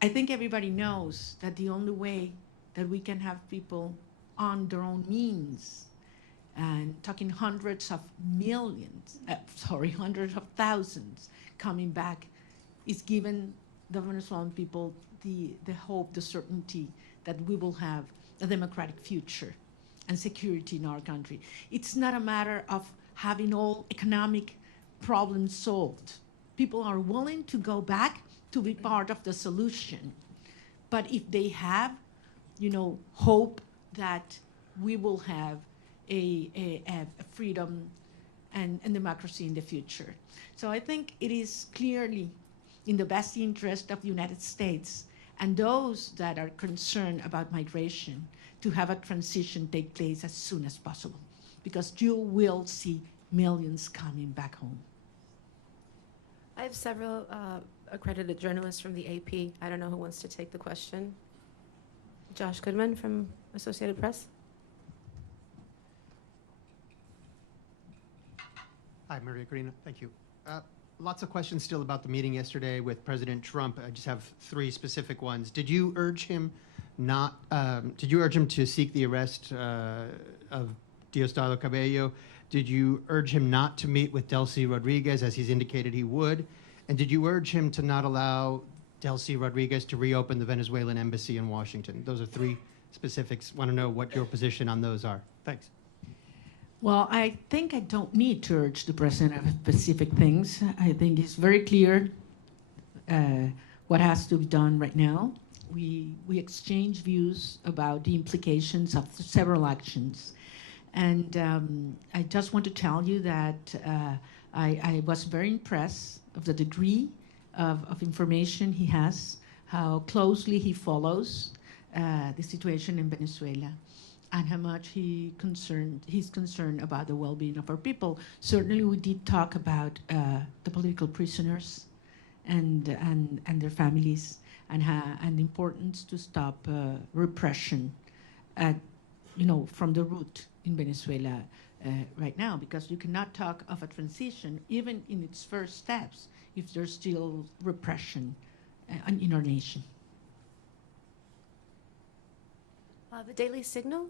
I think everybody knows that the only way that we can have people on their own means, and talking hundreds of thousands coming back, is given the Venezuelan people the hope, the certainty that we will have a democratic future and security in our country. It's not a matter of having all economic problems solved. People are willing to go back to be part of the solution. But if they have hope that we will have a freedom and democracy in the future. So I think it is clearly in the best interest of the United States and those that are concerned about migration to have a transition take place as soon as possible, because you will see millions coming back home. I have several accredited journalists from the AP. I don't know who wants to take the question. Josh Goodman from Associated Press. Hi, Maria Corina. Thank you. Lots of questions still about the meeting yesterday with President Trump. I just have three specific ones. Did you urge him to seek the arrest of Diosdado Cabello? Did you urge him not to meet with Delcy Rodriguez, as he's indicated he would? And did you urge him to not allow Delcy Rodriguez to reopen the Venezuelan embassy in Washington? Those are three specifics. Want to know what your position on those are. Thanks. Well, I think I don't need to urge the president of specific things. I think it's very clear what has to be done right now. We exchange views about the implications of several actions. And I just want to tell you that I was very impressed of the degree of information he has, how closely he follows the situation in Venezuela, and how much he's concerned about the well-being of our people. Certainly, we did talk about the political prisoners and their families, and the importance to stop repression from the root in Venezuela right now, because you cannot talk of a transition, even in its first steps, if there's still repression in our nation. The Daily Signal.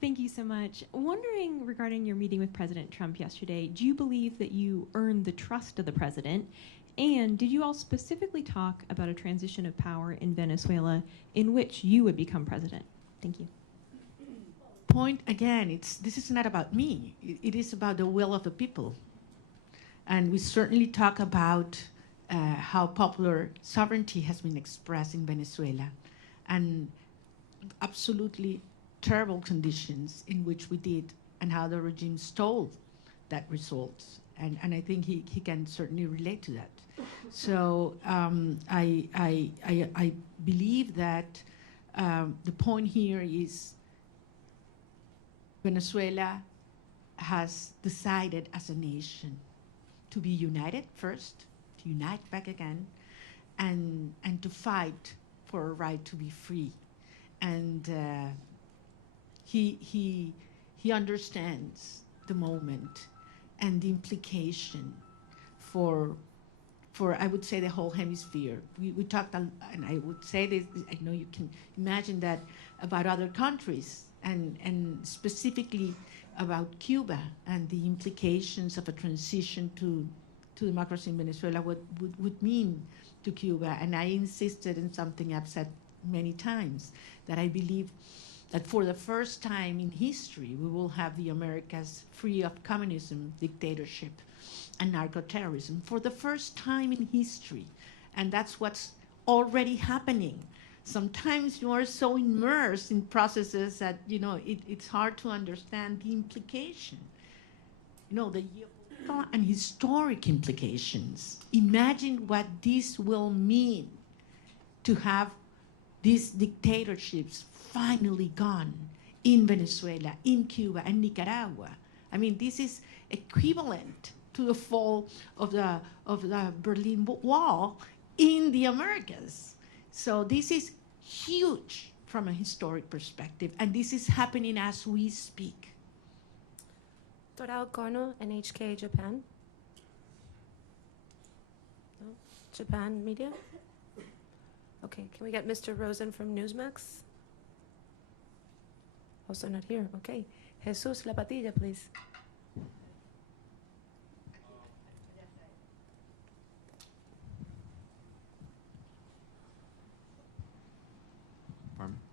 Thank you so much. Wondering regarding your meeting with President Trump yesterday, do you believe that you earned the trust of the president? And did you all specifically talk about a transition of power in Venezuela in which you would become president? Thank you. Point again, this is not about me. It is about the will of the people. And we certainly talk about how popular sovereignty has been expressed in Venezuela, and absolutely terrible conditions in which we did, and how the regime stole that result. And I think he can certainly relate to that. So I believe that the point here is Venezuela has decided as a nation to be united first, to unite back again, and to fight for a right to be free. And he understands the moment and the implication for I would say the whole hemisphere. We talked, and I would say this, I know you can imagine that about other countries, and specifically about Cuba and the implications of a transition to democracy in Venezuela, what would mean to Cuba. And I insisted in something I've said many times, that I believe that for the first time in history, we will have the Americas free of communism, dictatorship, and narco-terrorism, for the first time in history. And that's what's already happening. Sometimes you are so immersed in processes that, it's hard to understand the implication. The geopolitical and historic implications. Imagine what this will mean to have these dictatorships finally gone in Venezuela, in Cuba, and Nicaragua. I mean, this is equivalent to the fall of the Berlin Wall in the Americas. So this is huge from a historic perspective, and this is happening as we speak. Torao Kono, NHK Japan. No? Japan Media? Okay, can we get Mr. Rosen from Newsmax? Also not here, okay. Jesus Lapatilla, please.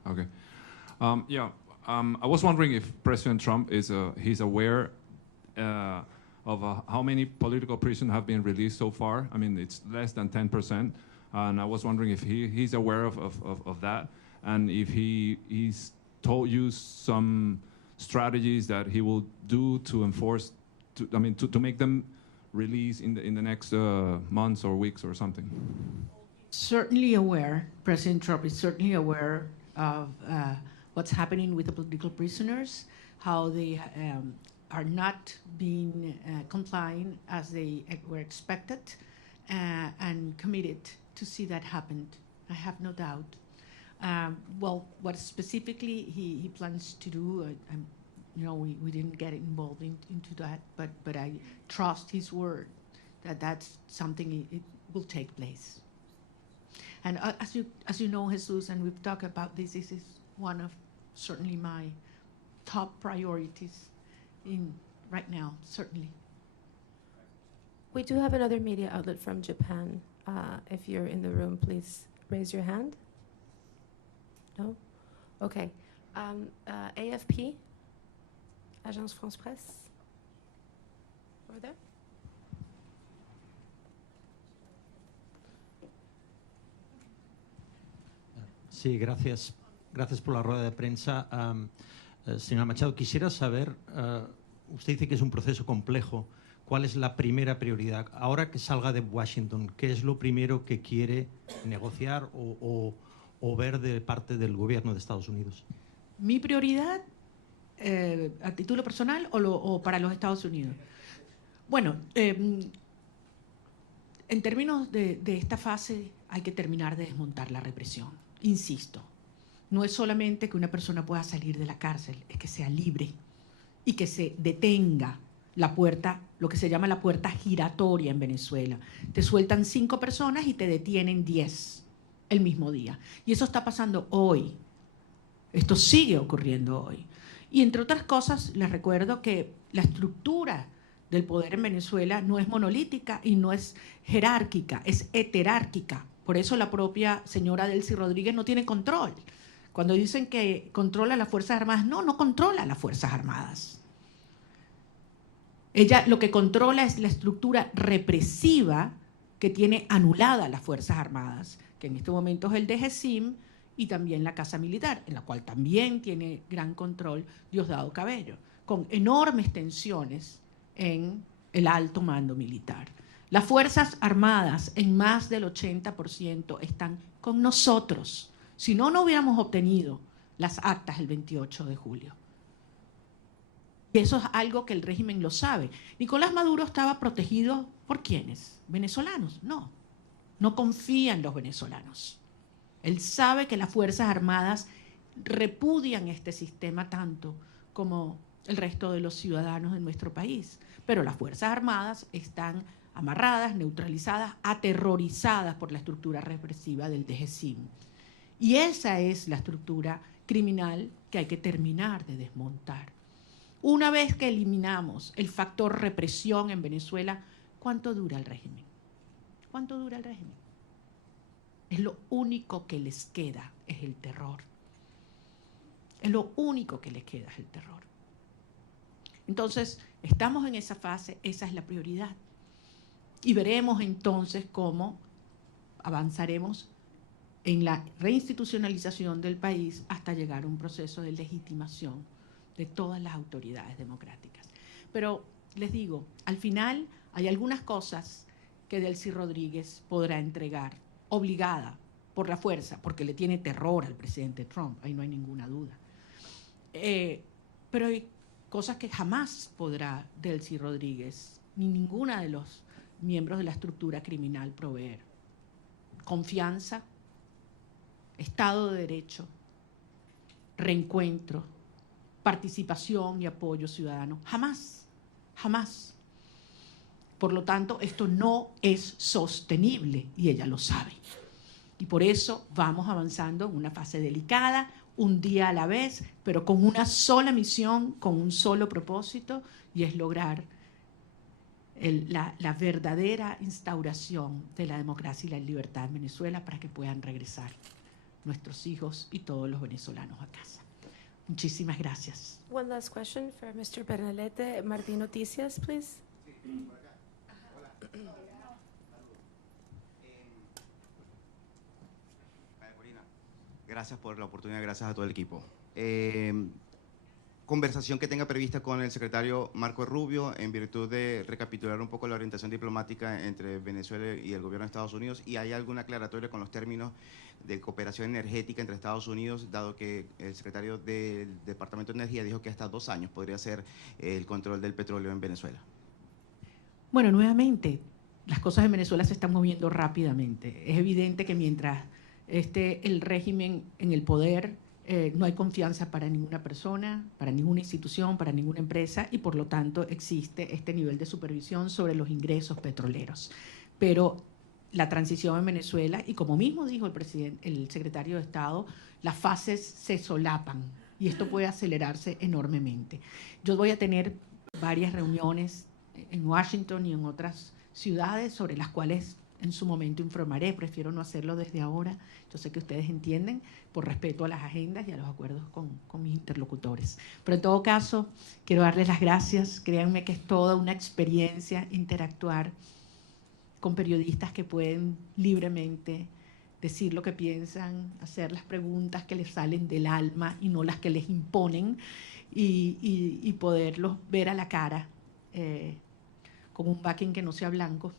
Okay. I was wondering if President Trump he's aware of how many political prisoners have been released so far. I mean, it's less than 10%. And I was wondering if he's aware of that, and if he's told you some strategies that he will do to enforce, to make them release in the next months or weeks or something. Certainly aware. President Trump is certainly aware of what's happening with the political prisoners, how they are not being complying as they were expected, and committed to see that happen. I have no doubt. Well, what specifically he plans to do, we didn't get involved into that, but I trust his word that that's something it will take place. And as you know, Jesus, and we've talked about this is one of certainly my top priorities right now, certainly. We do have another media outlet from Japan. If you're in the room, please raise your hand. No? Okay. AFP, Agence France Presse. Over there. Sí, gracias. Gracias por la rueda de prensa. Señora Machado, quisiera saber, usted dice que es un proceso complejo. ¿Cuál es la primera prioridad? Ahora que salga de Washington, ¿qué es lo primero que quiere negociar o ver de parte del gobierno de Estados Unidos? Mi prioridad, a título personal o para los Estados Unidos. Bueno, en términos de esta fase hay que terminar de desmontar la represión. Insisto, no es solamente que una persona pueda salir de la cárcel, es que sea libre y que se detenga la puerta, lo que se llama la puerta giratoria en Venezuela. Te sueltan 5 personas y te detienen 10 el mismo día. Y eso está pasando hoy. Esto sigue ocurriendo hoy. Y entre otras cosas, les recuerdo que la estructura del poder en Venezuela no es monolítica y no es jerárquica, es heterárquica. Por eso la propia señora Delcy Rodríguez no tiene control. Cuando dicen que controla las Fuerzas Armadas, no controla las Fuerzas Armadas. Ella lo que controla es la estructura represiva que tiene anulada las Fuerzas Armadas, que en este momento es el DGCIM y también la Casa Militar, en la cual también tiene gran control Diosdado Cabello, con enormes tensiones en el alto mando militar. Las Fuerzas Armadas en más del 80% están con nosotros. Si no, no hubiéramos obtenido las actas el 28 de julio. Y eso es algo que el régimen lo sabe. Nicolás Maduro estaba protegido ¿por quiénes? ¿Venezolanos? No confía en los venezolanos. Él sabe que las Fuerzas Armadas repudian este sistema tanto como el resto de los ciudadanos de nuestro país. Pero las Fuerzas Armadas están amarradas, neutralizadas, aterrorizadas por la estructura represiva del DGCIM. Y esa es la estructura criminal que hay que terminar de desmontar. Una vez que eliminamos el factor represión en Venezuela, ¿cuánto dura el régimen? ¿Cuánto dura el régimen? Es lo único que les queda, es el terror. Es lo único que les queda, es el terror. Entonces, estamos en esa fase, esa es la prioridad. Y veremos entonces cómo avanzaremos en la reinstitucionalización del país hasta llegar a un proceso de legitimación de todas las autoridades democráticas. Pero les digo, al final hay algunas cosas que Delcy Rodríguez podrá entregar, obligada por la fuerza, porque le tiene terror al presidente Trump, ahí no hay ninguna duda. Pero hay cosas que jamás podrá Delcy Rodríguez, ni ninguna de los miembros de la estructura criminal proveer. Confianza, Estado de Derecho, reencuentro, participación y apoyo ciudadano. Jamás, jamás. Por lo tanto, esto no es sostenible y ella lo sabe. Y por eso vamos avanzando en una fase delicada, un día a la vez, pero con una sola misión, con un solo propósito, y es lograr la verdadera instauración de la democracia y la libertad en Venezuela para que puedan regresar nuestros hijos y todos los venezolanos a casa. Muchísimas gracias. One last question for Mr. Bernalete. Martín Noticias, please. María Corina, gracias por la oportunidad, gracias a todo el equipo. Conversación que tenga prevista con el secretario Marco Rubio en virtud de recapitular un poco la orientación diplomática entre Venezuela y el gobierno de Estados Unidos, y hay alguna aclaratoria con los términos de cooperación energética entre Estados Unidos, dado que el secretario del Departamento de Energía dijo que hasta 2 años podría ser el control del petróleo en Venezuela. Bueno, nuevamente, las cosas en Venezuela se están moviendo rápidamente. Es evidente que mientras esté el régimen en el poder, no hay confianza para ninguna persona, para ninguna institución, para ninguna empresa, y por lo tanto existe este nivel de supervisión sobre los ingresos petroleros. Pero la transición en Venezuela, y como mismo dijo el secretario de Estado, las fases se solapan y esto puede acelerarse enormemente. Yo voy a tener varias reuniones en Washington y en otras ciudades sobre las cuales en su momento informaré. Prefiero no hacerlo desde ahora. Yo sé que ustedes entienden, por respeto a las agendas y a los acuerdos con mis interlocutores. Pero en todo caso, quiero darles las gracias. Créanme que es toda una experiencia interactuar con periodistas que pueden libremente decir lo que piensan, hacer las preguntas que les salen del alma y no las que les imponen, y poderlos ver a la cara con un backing que no sea blanco.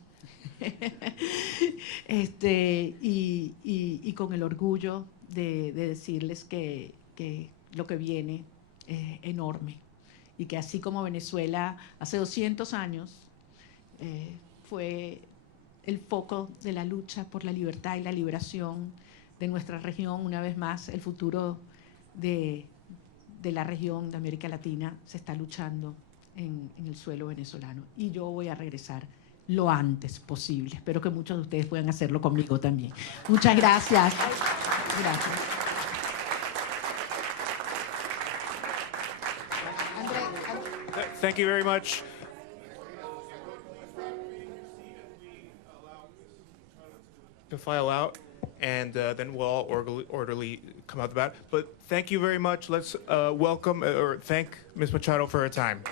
Y con el orgullo de decirles que lo que viene es enorme, y que así como Venezuela hace 200 años fue el foco de la lucha por la libertad y la liberación de nuestra región, una vez más el futuro de la región de América Latina se está luchando en el suelo venezolano, y yo voy a regresar lo antes posible. Espero que muchos de ustedes puedan hacerlo conmigo también. Muchas gracias. Gracias. Thank you very much. To file out, and then we'll all orderly come out the back. But thank you very much. Let's welcome or thank Ms. Machado for her time.